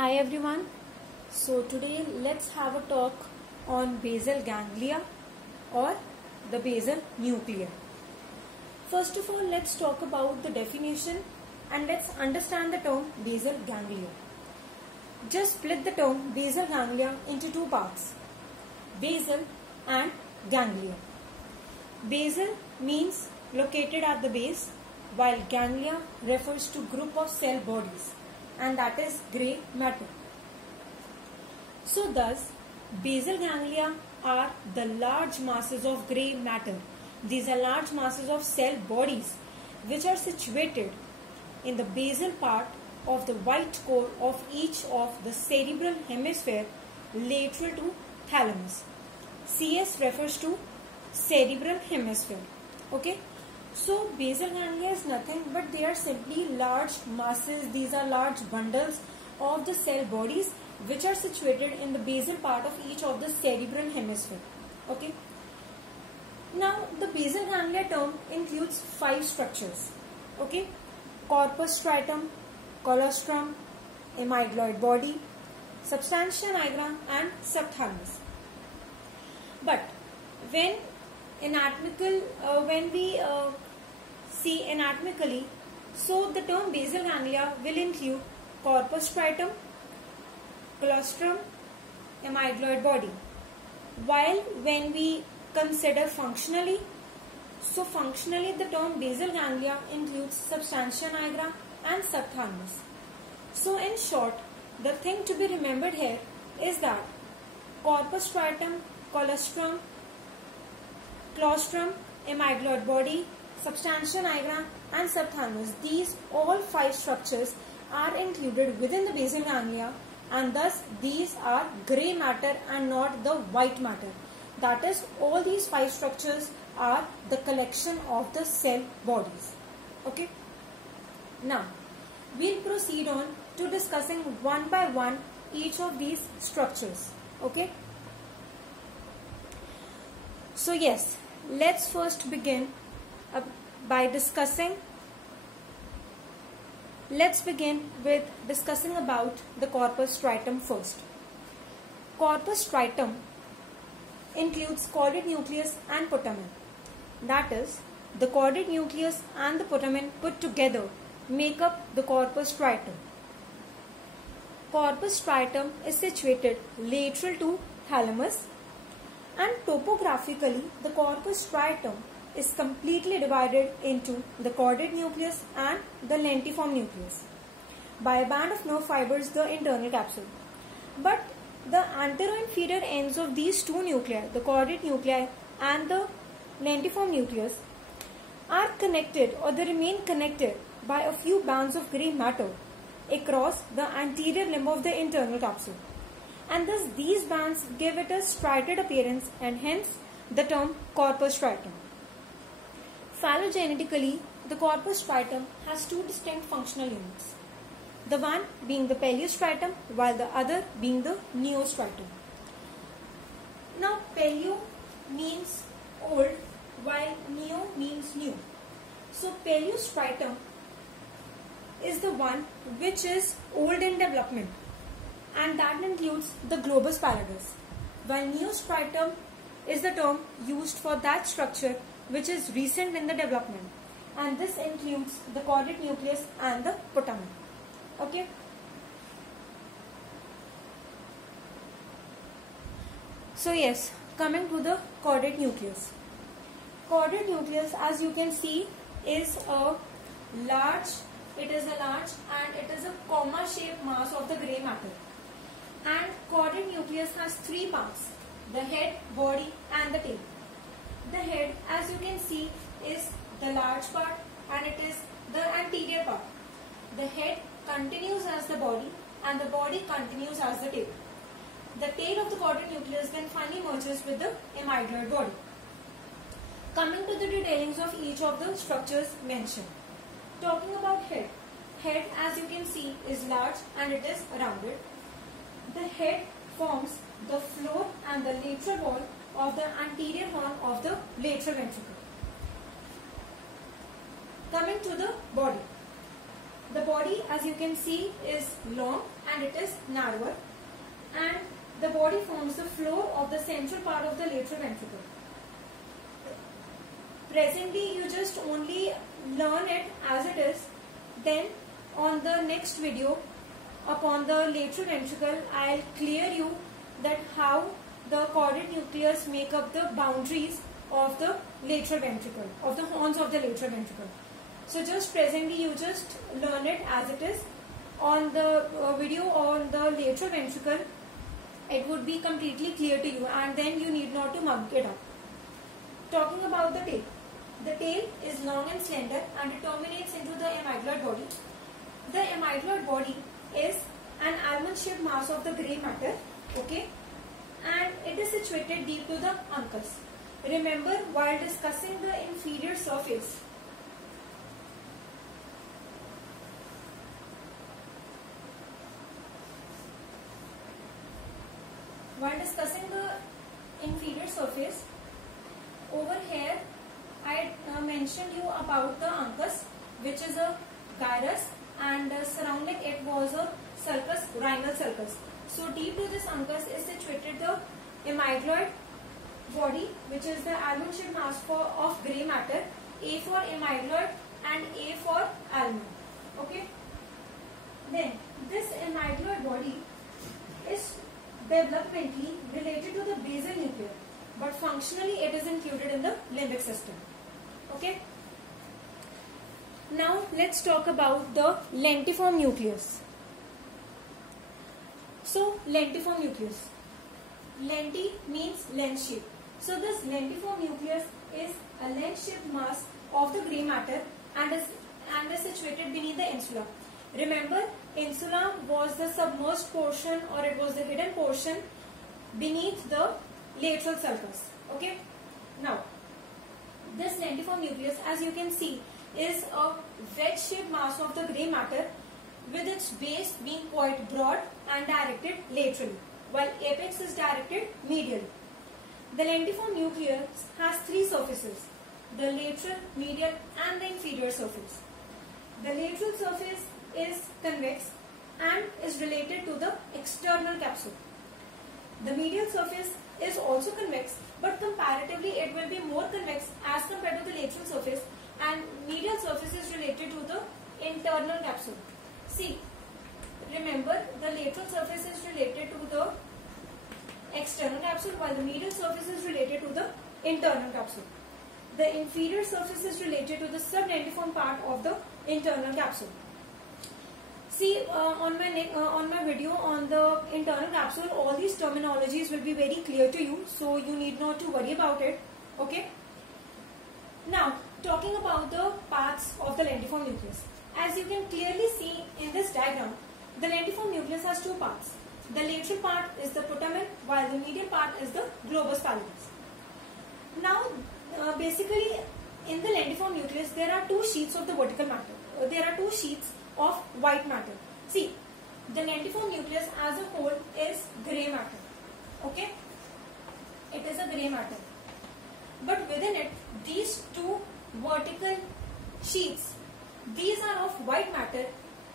Hi everyone. So today let's have a talk on basal ganglia or the basal nuclei. First of all, let's talk about the definition and let's understand the term basal ganglia. Just split the term basal ganglia into two parts, basal and ganglia. Basal means located at the base, while ganglia refers to group of cell bodies, and that is grey matter. So thus, basal ganglia are the large masses of grey matter. These are large masses of cell bodies which are situated in the basal part of the white core of each of the cerebral hemisphere lateral to thalamus. CS refers to cerebral hemisphere. Okay. So basal ganglia is nothing but they are simply large masses. These are large bundles of the cell bodies which are situated in the basal part of each of the cerebral hemisphere. Okay. Now the basal ganglia term includes 5 structures. Okay. Corpus striatum, colostrum, amygdaloid body, substantia nigra and subthalamus. But when we see anatomically, so the term basal ganglia will include corpus striatum, colostrum, amygdaloid body. While when we consider functionally, so functionally the term basal ganglia includes substantia nigra and subthalamus. So in short, the thing to be remembered here is that corpus striatum, colostrum, amygdaloid body, substantia nigra and subthalamus, these all 5 structures are included within the basal ganglia, and thus these are grey matter and not the white matter. That is, all these 5 structures are the collection of the cell bodies. Okay. Now we'll proceed on to discussing one by one each of these structures. Okay. So yes, let's first begin by discussing. Let's begin with discussing about the corpus striatum first. Corpus striatum includes chordate nucleus and putamen. That is, the chordate nucleus and the putamen put together make up the corpus striatum. Corpus striatum is situated lateral to thalamus, and topographically the corpus striatum is completely divided into the chordate nucleus and the lentiform nucleus by a band of nerve fibers, the internal capsule. But the antero-inferior ends of these two nuclei, the chordate nuclei and the lentiform nucleus, are connected, or they remain connected by a few bands of grey matter across the anterior limb of the internal capsule. And thus these bands give it a striated appearance, and hence the term corpus striatum. Phylogenetically, the corpus striatum has 2 distinct functional units, the one being the paleo-striatum while the other being the neo-striatum. Now paleo means old while neo means new. So paleo-striatum is the one which is old in development, and that includes the globus pallidus, while neo-striatum is the term used for that structure which is recent in the development, and this includes the chordate nucleus and the putamen. Okay. So yes, coming to the chordate nucleus. Chordate nucleus, as you can see, is a large and it is a comma-shaped mass of the grey matter. And chordate nucleus has 3 parts, the head, body and the tail. The head, as you can see, is the large part and it is the anterior part. The head continues as the body and the body continues as the tail. The tail of the chordate nucleus then finally merges with the amygdaloid body. Coming to the detailings of each of the structures mentioned. Talking about head. Head, as you can see, is large and it is rounded. The head forms the floor and the lateral wall of the anterior horn of the lateral ventricle. Coming to the body. The body, as you can see, is long and it is narrower, and the body forms the floor of the central part of the lateral ventricle. Presently, you just only learn it as it is. Then, on the next video, upon the lateral ventricle, I'll clear you that how the chordate nucleus make up the boundaries of the lateral ventricle, of the horns of the lateral ventricle. So just presently you just learn it as it is. On the video on the lateral ventricle, it would be completely clear to you, and then you need not to mug it up. Talking about the tail. The tail is long and slender and it terminates into the amygdaloid body. The amygdaloid body is an almond-shaped mass of the grey matter, okay, and it is situated deep to the uncus. Remember, while discussing the inferior surface, over here I mentioned you about the uncus, which is a gyrus, and surrounding it was a sulcus, rhinal sulcus. So deep to this uncus is situated the amygdaloid body, which is the almond-shaped mass of grey matter. A for amygdaloid and A for almond. Okay. Then this amygdaloid body is developmentally related to the basal nucleus, but functionally it is included in the limbic system. Okay. Now let's talk about the lentiform nucleus. So lentiform nucleus. Lenti means lens shape. So this lentiform nucleus is a lens-shaped mass of the grey matter and is situated beneath the insula. Remember, insula was the submerged portion, or it was the hidden portion beneath the lateral sulcus. Okay. Now, this lentiform nucleus, as you can see, is a wedge-shaped mass of the grey matter, with its base being quite broad and directed laterally, while apex is directed medially. The lentiform nucleus has three surfaces: the lateral, medial and the inferior surface. The lateral surface is convex and is related to the external capsule. The medial surface is also convex, but comparatively it will be more convex as compared to the lateral surface, and medial surface is related to the internal capsule. See, remember, the lateral surface is related to the external capsule, while the medial surface is related to the internal capsule. The inferior surface is related to the sublentiform part of the internal capsule. See, on my video on the internal capsule, all these terminologies will be very clear to you, so you need not to worry about it. Okay. Now, talking about the parts of the lentiform nucleus. As you can clearly see in this diagram, the lentiform nucleus has two parts. The lateral part is the putamen, while the medial part is the globus pallidus. Now, basically, in the lentiform nucleus, there are two sheets of the vertical matter. There are two sheets of white matter. See, the lentiform nucleus as a whole is grey matter. Okay? It is a grey matter. But within it, these two vertical sheets, these are of white matter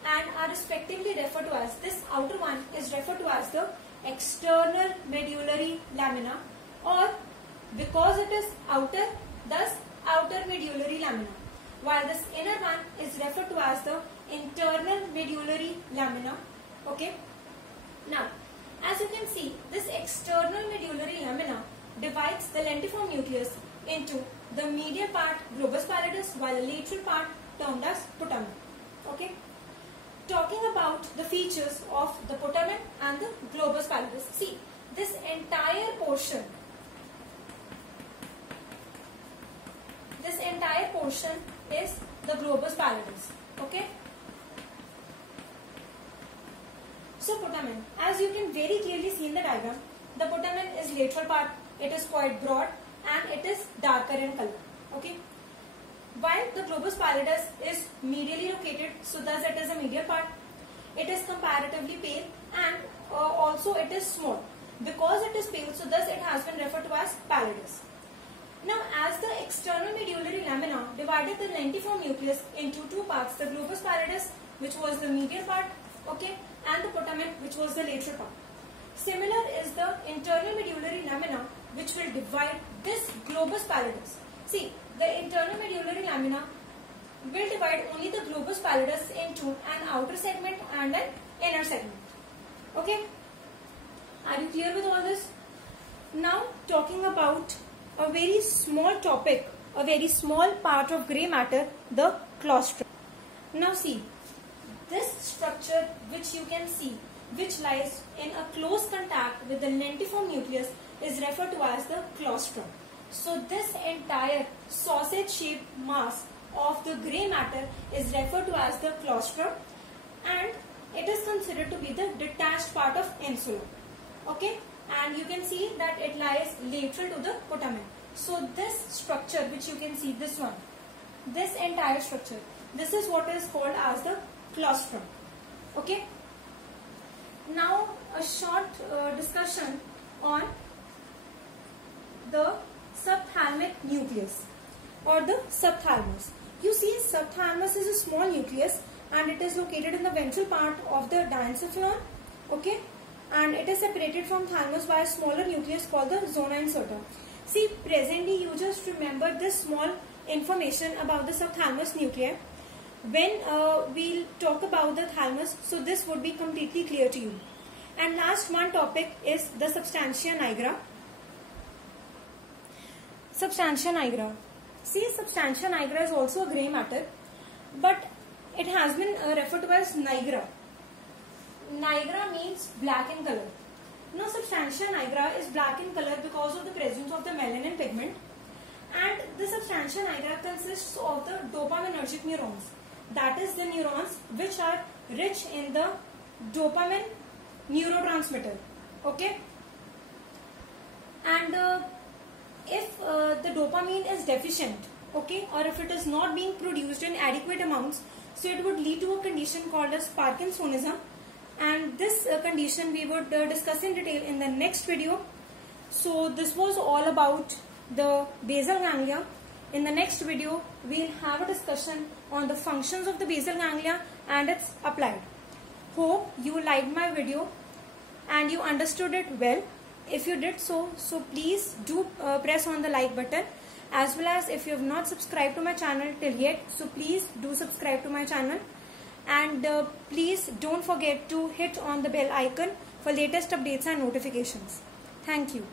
and are respectively referred to as, this outer one is referred to as the external medullary lamina, or because it is outer, thus outer medullary lamina, while this inner one is referred to as the internal medullary lamina. Okay. Now, as you can see, this external medullary lamina divides the lentiform nucleus into the medial part, globus pallidus, while the lateral part termed as putamen. Okay. Talking about the features of the putamen and the globus pallidus. See, this entire portion is the globus pallidus. Okay. So putamen, as you can very clearly see in the diagram, the putamen is lateral part. It is quite broad and it is darker in color. Okay. While the globus pallidus is medially located, so thus it is a medial part. It is comparatively pale and also it is small. Because it is pale, so thus it has been referred to as pallidus. Now, as the external medullary lamina divided the lentiform nucleus into two parts, the globus pallidus which was the medial part, okay, and the putamen, which was the lateral part. Similar is the internal medullary lamina, which will divide this globus pallidus. See, the internal medullary lamina will divide only the globus pallidus into an outer segment and an inner segment. Okay, are you clear with all this? Now talking about a very small topic, a very small part of grey matter, the claustrum. Now see, this structure which you can see, which lies in a close contact with the lentiform nucleus, is referred to as the claustrum. So this entire sausage shaped mass of the grey matter is referred to as the claustrum, and it is considered to be the detached part of insula. Okay, and you can see that it lies lateral to the putamen. So this structure which you can see, this one, this entire structure, this is what is called as the claustrum. Okay, now a short discussion on the subthalamic nucleus or the subthalamus. You see, subthalamus is a small nucleus and it is located in the ventral part of the diencephalon, okay, and it is separated from thalamus by a smaller nucleus called the zona incerta. See, presently you just remember this small information about the subthalamus nuclei. When we'll talk about the thalamus, so this would be completely clear to you. And last one topic is the substantia nigra. Substantia nigra. See, substantia nigra is also a grey matter, but it has been referred to as nigra. Nigra means black in color. Now, substantia nigra is black in color because of the presence of the melanin pigment, and the substantia nigra consists of the dopaminergic neurons. That is the neurons which are rich in the dopamine neurotransmitter. Okay, and if the dopamine is deficient, okay, or if it is not being produced in adequate amounts, so it would lead to a condition called as Parkinsonism, and this condition we would discuss in detail in the next video. So this was all about the basal ganglia. In the next video, we'll have a discussion on the functions of the basal ganglia and its applied. Hope you liked my video and you understood it well. If you did so please do press on the like button, as well as if you have not subscribed to my channel till yet, so please do subscribe to my channel, and please don't forget to hit on the bell icon for latest updates and notifications. Thank you.